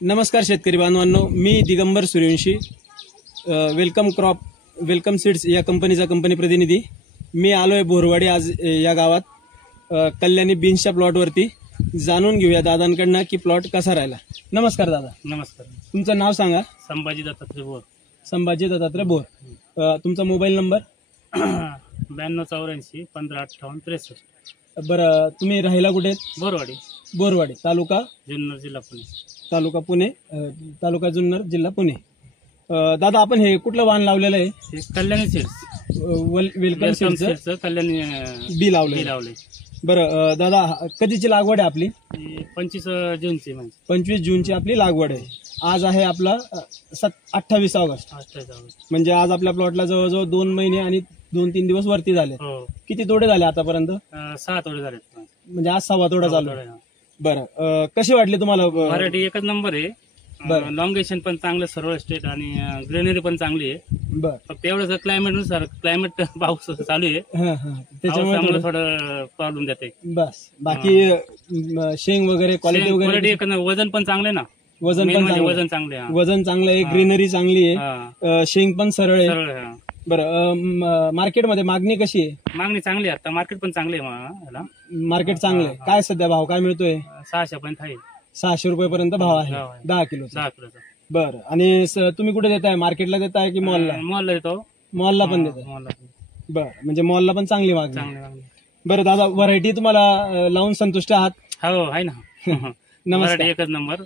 नमस्कार शेतकरी बांधवांनो, मी दिगंबर सूर्यवंशी, वेलकम सीड्स या कंपनीचा कंपनी प्रतिनिधी। मी आलोय बोरवाडी आज या गावात कल्याणी बीन्सच्या प्लॉटवरती। जाणून घेऊया दादांकडनं की प्लॉट कसा राहिला। नमस्कार दादा। नमस्कार। तुमचं नाव सांगा। संभाजी दत्तात्रय बोर। संभाजी दत्तात्रय बोर। तुमचा मोबाईल नंबर 9284 1558 63। बरं, तुम्ही राहिला कुठे? बोरवाडी। बोरवाडी, तालुका जुन्नर, जिल्हा पुणे। तालुका पुणे, तालुका जुन्नर, जिल्हा पुणे। दादा, आपण हे कुठलं वाहन लावलेलं आहे? हे कल्याणी सीड्स, वेलकम सीड्सचं कल्याणी बी लावलंय। बरं दादा, कधीची लागवड आहे आपली? 25 जूनची, म्हणजे 25 जूनची आपली लागवड आहे। आज आहे आपला 28 ऑगस्ट। म्हणजे आज आपल्या प्लॉटला जवळजवळ 2 महिने आणि 2-3 दिवस वरती झाले। किती तोडे झाले आतापर्यंत? 6 तोडे झाले। म्हणजे आज 6वा तोडा चालू आहे। बरं, कशी वाटली तुम्हाला व्हरायटी? एकच नंबर आहे। लॉंगेशन पण चांगलं, सर्व स्टेट, आणि ग्रेनरी पण चांगली आहे। बरं, फक्त एवढंच क्लायमेट पाऊस चालू आहे, त्याच्यामुळे थोडं प्रॉब्लेम देते बस। बाकी शेंग वगैरे क्वालिटी वगैरे, वजन पण चांगलं आहे ना? वजन चांगलं आहे। वजन चांगलं आहे, ग्रीनरी चांगली आहे, शेंग पण सरळ आहे। बरं, मार्केटमध्ये मागणी कशी आहे? मागणी चांगली आहे, आता मार्केट पण चांगली आहे। मार्केट चांगलं आहे। काय सध्या भाव काय मिळतोय? 600 पर्यंत आहे। 600 रुपयापर्यंत भाव आहे 10 किलोचा। बरं, आणि तुम्ही कुठे देताय? मार्केटला देताय की मॉलला? मॉलला देतो। मॉलला पण देताय? बरं, म्हणजे मॉलला पण चांगली मागणी। बरं दादा, व्हरायटी तुम्हाला लावून संतुष्ट आहात? हो, आहे ना। नमस्कार, एकच नंबर।